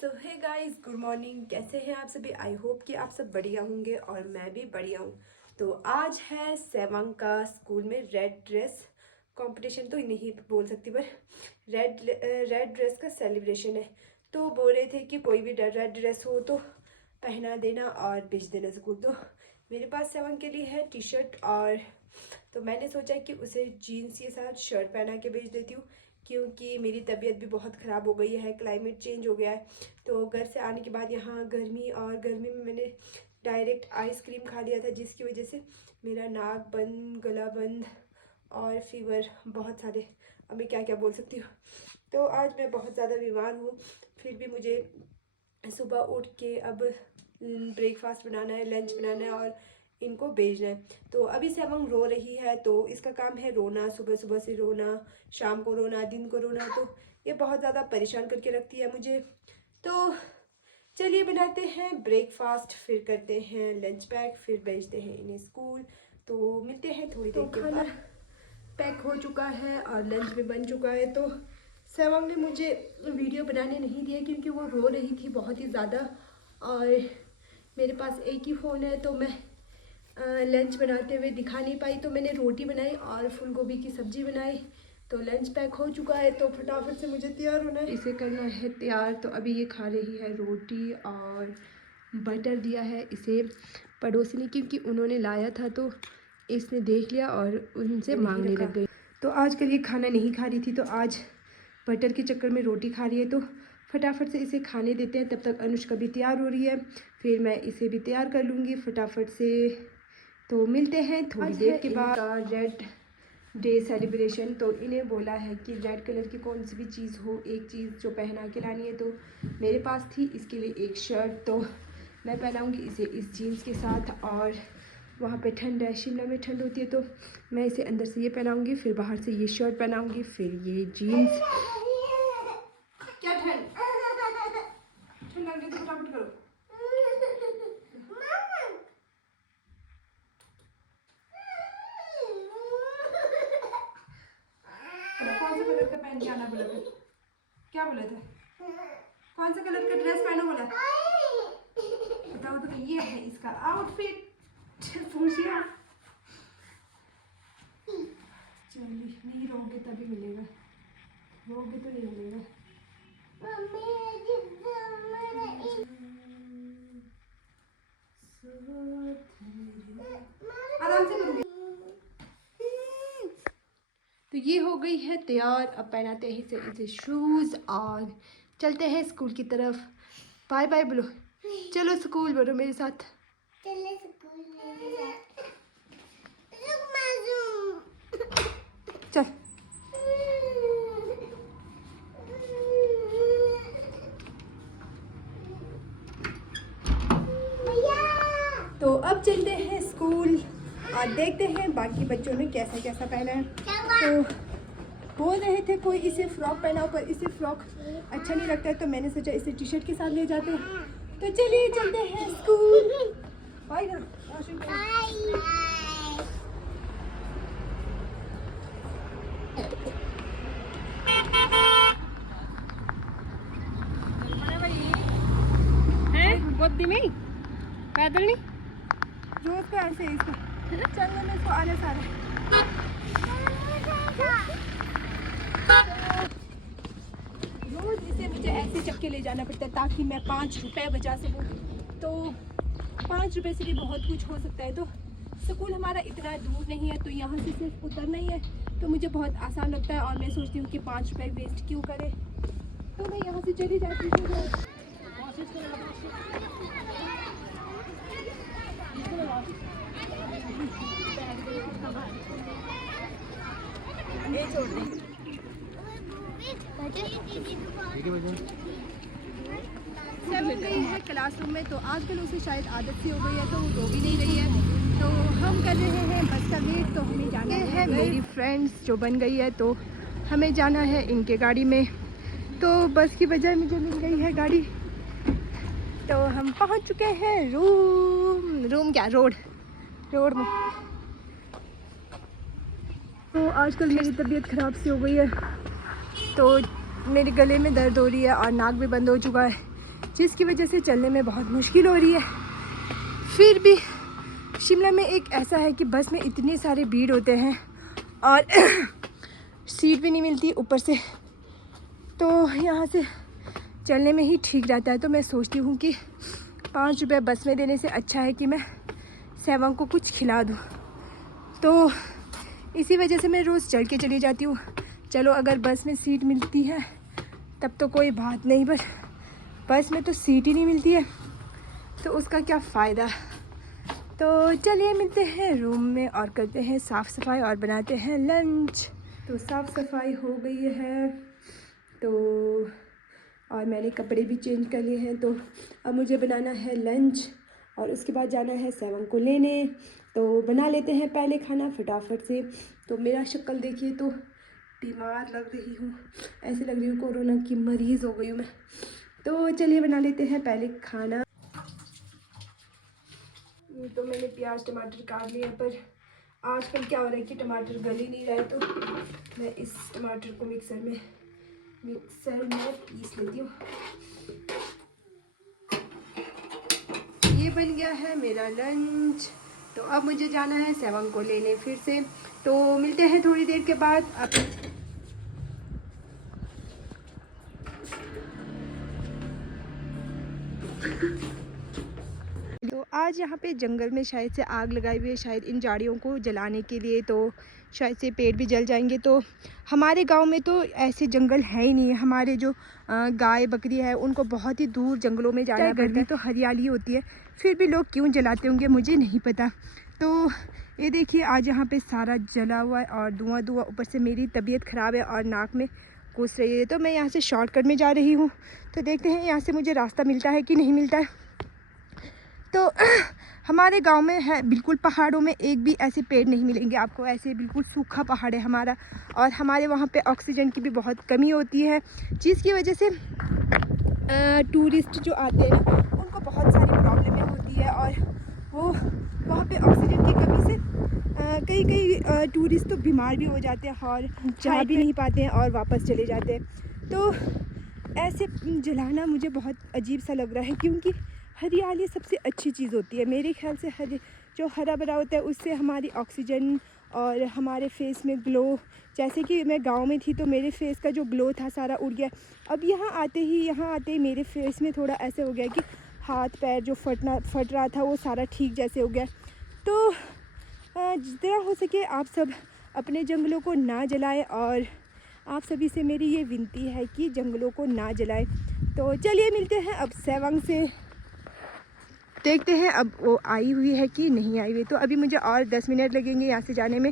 सो hey guys, good morning. कैसे हैं आप सभी? आई होप कि आप सब बढ़िया होंगे और मैं भी बढ़िया हूँ। तो आज है सेवंग का स्कूल में रेड ड्रेस कंपटीशन, तो नहीं बोल सकती पर रेड ड्रेस का सेलिब्रेशन है। तो बोल रहे थे कि कोई भी रेड ड्रेस हो तो पहना देना और भेज देना स्कूल। तो मेरे पास सेवंग के लिए है टी शर्ट, और तो मैंने सोचा कि उसे जीन्स के साथ शर्ट पहना के भेज देती हूँ, क्योंकि मेरी तबीयत भी बहुत ख़राब हो गई है, क्लाइमेट चेंज हो गया है। तो घर से आने के बाद यहाँ गर्मी में मैंने डायरेक्ट आइसक्रीम खा लिया था, जिसकी वजह से मेरा नाक बंद, गला बंद और फीवर बहुत सारे। अब मैं क्या क्या बोल सकती हूँ। तो आज मैं बहुत ज़्यादा बीमार हूँ, फिर भी मुझे सुबह उठ के अब ब्रेकफास्ट बनाना है, लंच बनाना है और इनको भेजना है। तो अभी सेवंग रो रही है, तो इसका काम है रोना, सुबह सुबह से रोना, शाम को रोना, दिन को रोना। तो ये बहुत ज़्यादा परेशान करके रखती है मुझे। तो चलिए बनाते हैं ब्रेकफास्ट, फिर करते हैं लंच पैक, फिर भेजते हैं इन्हें स्कूल। तो मिलते हैं थोड़ी देर के बाद। पैक हो चुका है और लंच भी बन चुका है। तो सेवंग ने मुझे वीडियो बनाने नहीं दिया क्योंकि वो रो रही थी बहुत ही ज़्यादा, और मेरे पास एक ही फ़ोन है, तो मैं लंच बनाते हुए दिखा नहीं पाई। तो मैंने रोटी बनाई और फूल गोभी की सब्ज़ी बनाई। तो लंच पैक हो चुका है, तो फटाफट से मुझे तैयार होना है, इसे करना है तैयार। तो अभी ये खा रही है रोटी, और बटर दिया है इसे पड़ोसी ने, क्योंकि उन्होंने लाया था तो इसने देख लिया और उनसे मांगने लग गई। तो आजकल ये खाना नहीं खा रही थी, तो आज बटर के चक्कर में रोटी खा रही है। तो फटाफट से इसे खाने देते हैं, तब तक अनुष्का भी तैयार हो रही है, फिर मैं इसे भी तैयार कर लूँगी फटाफट से। तो मिलते हैं थोड़ी देर के बाद। रेड डे सेलिब्रेशन, तो इन्हें बोला है कि रेड कलर की कौन सी भी चीज़ हो, एक चीज़ जो पहना के लानी है। तो मेरे पास थी इसके लिए एक शर्ट, तो मैं पहनाऊँगी इसे इस जीन्स के साथ। और वहाँ पे ठंड है, शिमला में ठंड होती है, तो मैं इसे अंदर से ये पहनाऊँगी, फिर बाहर से ये शर्ट पहनाऊँगी, फिर ये जीन्स। क्या ठंड ठंड लग रही है तो फटाफट करो। कौन सा कलर का पहन के आना बोला था? क्या बोला था? कौन सा कलर का ड्रेस पहनो बोला? बताओ तो। ये है इसका आउटफिट। पूछिए। चलिए, नहीं रोगे तभी मिलेगा, रोगे तो नहीं मिलेगा। आराम से करोगे। तो ये हो गई है तैयार। अब पहनाते हैं इसे शूज़ और चलते हैं स्कूल की तरफ। बाय बाय बोलो, चलो स्कूल बोलो मेरे साथ। चलो स्कूल मेरे साथ। चल। तो अब चलते हैं स्कूल और देखते हैं बाकी बच्चों ने कैसा कैसा पहना है। तो बोल रहे थे कोई इसे फ्रॉक पहनाओ, पर इसे फ्रॉक अच्छा नहीं लगता है, तो मैंने सोचा इसे टी शर्ट के साथ ले जाते हैं। तो चलिए चलते हैं स्कूल। बाय ना। गोदी में पैदल नहीं, रोज का ऐसे इसको चलने में इसको आने सारा। रोज इसे मुझे ऐसे चक्के ले जाना पड़ता है ताकि मैं 5 रुपए बचा सकूं। तो 5 रुपए से भी बहुत कुछ हो सकता है। तो स्कूल हमारा इतना दूर नहीं है, तो यहाँ से सिर्फ उतरना ही है, तो मुझे बहुत आसान लगता है। और मैं सोचती हूँ कि 5 रुपए वेस्ट क्यों करें, तो मैं यहाँ से चली जाती हूँ। गई है क्लासरूम में, तो आजकल उसे शायद आदत सी हो गई है, तो वो रो भी नहीं रही है। तो हम कर रहे हैं बस का वेट। तो हमें जाना है, मेरी फ्रेंड्स जो बन गई है, तो हमें जाना है इनके गाड़ी में। तो बस की बजाय मुझे मिल गई है गाड़ी। तो हम पहुंच चुके हैं रोड में। तो आजकल मेरी तबीयत ख़राब सी हो गई है, तो मेरे गले में दर्द हो रही है और नाक भी बंद हो चुका है, जिसकी वजह से चलने में बहुत मुश्किल हो रही है। फिर भी शिमला में एक ऐसा है कि बस में इतने सारे भीड़ होते हैं और सीट भी नहीं मिलती ऊपर से, तो यहाँ से चलने में ही ठीक रहता है। तो मैं सोचती हूँ कि 5 रुपये बस में देने से अच्छा है कि मैं सेवंग को कुछ खिला दूँ। तो इसी वजह से मैं रोज़ चल के चली जाती हूँ। चलो अगर बस में सीट मिलती है तब तो कोई बात नहीं, पर बस में तो सीट ही नहीं मिलती है तो उसका क्या फ़ायदा। तो चलिए मिलते हैं रूम में और करते हैं साफ़ सफाई और बनाते हैं लंच। तो साफ़ सफाई हो गई है तो और मैंने कपड़े भी चेंज कर लिए हैं। तो अब मुझे बनाना है लंच और उसके बाद जाना है सेवंग को लेने। तो बना लेते हैं पहले खाना फटाफट से। तो मेरा शक्ल देखिए, तो बीमार लग रही हूँ, ऐसे लग रही हूँ कोरोना की मरीज़ हो गई हूँ मैं। तो चलिए बना लेते हैं पहले खाना। तो मैंने प्याज टमाटर काट लिया, पर आजकल क्या हो रहा है कि टमाटर गल ही नहीं रहा है, तो मैं इस टमाटर को मिक्सर में पीस लेती हूँ। ये बन गया है मेरा लंच। तो अब मुझे जाना है सेवंग को लेने फिर से। तो मिलते हैं थोड़ी देर के बाद। तो आज यहाँ पे जंगल में शायद से आग लगाई हुई है, शायद इन झाड़ियों को जलाने के लिए, तो शायद से पेड़ भी जल जाएंगे। तो हमारे गांव में तो ऐसे जंगल है ही नहीं है। हमारे जो गाय बकरी है उनको बहुत ही दूर जंगलों में जाना पड़ता है। तो हरियाली होती है, फिर भी लोग क्यों जलाते होंगे मुझे नहीं पता। तो ये देखिए आज यहाँ पे सारा जला हुआ है और धुआं धुआं, ऊपर से मेरी तबीयत ख़राब है और नाक में घुस रही है। तो मैं यहाँ से शॉर्टकट में जा रही हूँ, तो देखते हैं यहाँ से मुझे रास्ता मिलता है कि नहीं मिलता है। तो हमारे गांव में है बिल्कुल, पहाड़ों में एक भी ऐसे पेड़ नहीं मिलेंगे आपको, ऐसे बिल्कुल सूखा पहाड़ है हमारा। और हमारे वहाँ पे ऑक्सीजन की भी बहुत कमी होती है, जिसकी वजह से टूरिस्ट जो आते हैं उनको बहुत सारी प्रॉब्लमें होती है और वो वहाँ पे ऑक्सीजन की कमी से कई टूरिस्ट तो बीमार भी हो जाते हैं और जा भी नहीं पाते हैं और वापस चले जाते हैं। तो ऐसे जलाना मुझे बहुत अजीब सा लग रहा है, क्योंकि हरियाली सबसे अच्छी चीज़ होती है मेरे ख्याल से। जो हरा भरा होता है उससे हमारी ऑक्सीजन और हमारे फेस में ग्लो, जैसे कि मैं गांव में थी तो मेरे फेस का जो ग्लो था सारा उड़ गया। अब यहाँ आते ही मेरे फेस में थोड़ा ऐसे हो गया कि हाथ पैर जो फट रहा था वो सारा ठीक जैसे हो गया। तो जितना हो सके आप सब अपने जंगलों को ना जलाएं और आप सभी से मेरी ये विनती है कि जंगलों को ना जलाएं। तो चलिए मिलते हैं अब सेवंग से, देखते हैं अब वो आई हुई है कि नहीं आई हुई। तो अभी मुझे और 10 मिनट लगेंगे यहाँ से जाने में।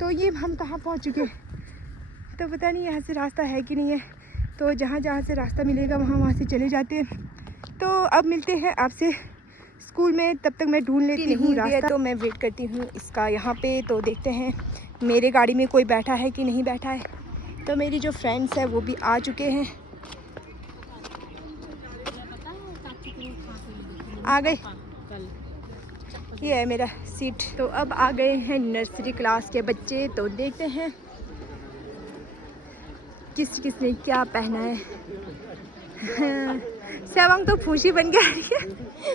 तो ये हम कहाँ पहुँच चुके, तो पता नहीं यहाँ से रास्ता है कि नहीं है। तो जहाँ से रास्ता मिलेगा वहाँ से चले जाते हैं। तो अब मिलते हैं आपसे स्कूल में, तब तक मैं ढूंढ लेती हूँ रास्ता। तो मैं वेट करती हूँ इसका यहाँ पे। तो देखते हैं मेरे गाड़ी में कोई बैठा है कि नहीं बैठा है। तो मेरी जो फ्रेंड्स है वो भी आ चुके हैं, आ गए। ये है मेरा सीट। तो अब आ गए हैं नर्सरी क्लास के बच्चे। तो देखते हैं किसने क्या पहना है। सेवंग तो फूशी बन के आ रही है,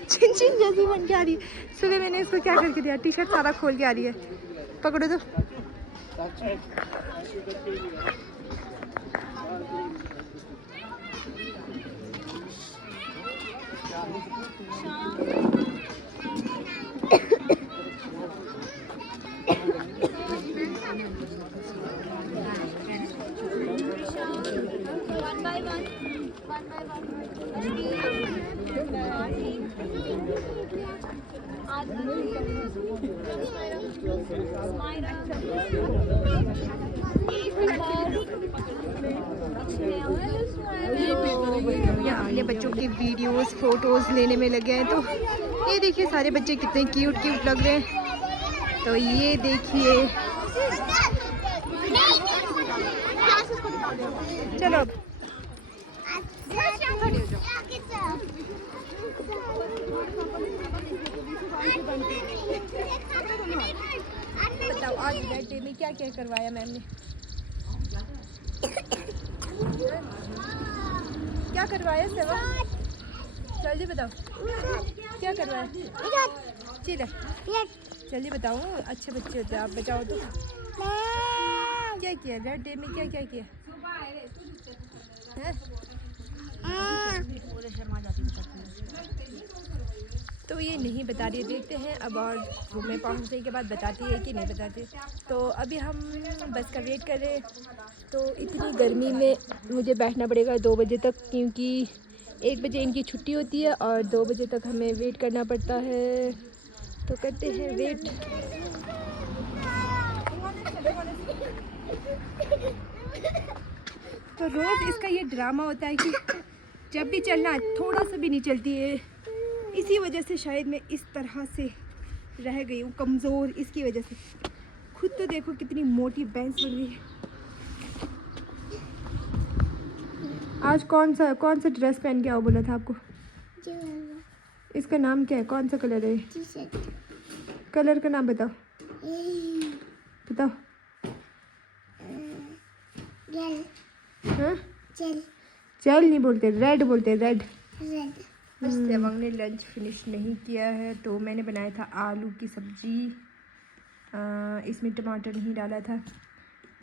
चिन जैसी बन के आ रही है। सुबह मैंने इसको क्या करके दिया, टी शर्ट सारा खोल के आ रही है। पकड़ो तो। ये बच्चों की वीडियोस फोटोज लेने में लगे हैं। तो ये देखिए सारे बच्चे कितने क्यूट लग रहे हैं। तो ये देखिए, चलो बताओ आज बर्थडे में क्या क्या करवाया मैम ने? क्या करवाया सेवा? जल्दी बताओ क्या करना है। जल्दी बताओ, अच्छे बच्चे होते हैं आप, बताओ तो क्या किया रेड डे में, क्या क्या किया है? तो ये नहीं बता रही है, देखते हैं अब और रूम में पहुंचने के बाद बताती है कि नहीं बताती। तो अभी हम बस का वेट कर रहे हैं। तो इतनी गर्मी में मुझे बैठना पड़ेगा 2 बजे तक, क्योंकि 1 बजे इनकी छुट्टी होती है और 2 बजे तक हमें वेट करना पड़ता है। तो करते हैं वेट। तो रोज़ इसका ये ड्रामा होता है कि जब भी चलना थोड़ा सा भी नहीं चलती है। इसी वजह से शायद मैं इस तरह से रह गई हूँ, कमज़ोर इसकी वजह से। खुद तो देखो कितनी मोटी भैंस बन गई है। आज कौन सा ड्रेस पहन के आओ बोला था आपको? इसका नाम क्या है, कौन सा कलर है? कलर का नाम बताओ, बताओ। हाँ? चल नहीं बोलते, रेड बोलते, रेड। सेवंग ने लंच फिनिश नहीं किया है, तो मैंने बनाया था आलू की सब्जी। इसमें टमाटर नहीं डाला था,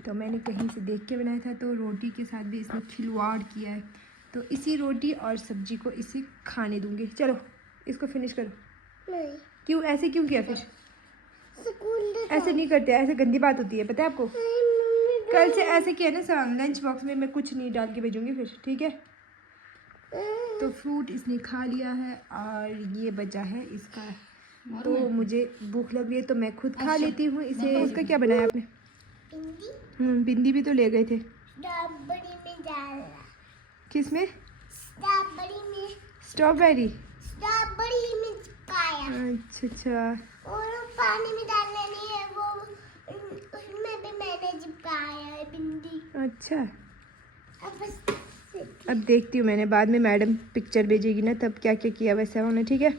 तो मैंने कहीं से देख के बनाया था। तो रोटी के साथ भी इसने खिलवाड़ किया है, तो इसी रोटी और सब्जी को इसी खाने दूंगी। चलो इसको फिनिश करो। नहीं। क्यों ऐसे क्यों किया फिर? ऐसे नहीं करते, ऐसे गंदी बात होती है, पता है आपको? कल से ऐसे किया ना सर, लंच बॉक्स में मैं कुछ नहीं डाल के भेजूंगी फिर, ठीक है? तो फ्रूट इसने खा लिया है और ये बचा है इसका। तो मुझे भूख लग रही है तो मैं खुद खा लेती हूँ इसे। इसका क्या बनाया आपने? बिंदी भी तो ले गए थे। स्ट्रॉबेरी में डाला। किस में? स्ट्रॉबेरी में। स्ट्रॉबेरी? स्ट्रॉबेरी में चिपकाया। अच्छा अच्छा। और पानी में डालना नहीं है, वो उसमें भी मैंने चिपकाया है बिंदी। अच्छा, अब अब देखती हूँ मैंने, बाद में मैडम पिक्चर भेजेगी ना तब क्या क्या किया वैसे उन्होंने, ठीक है?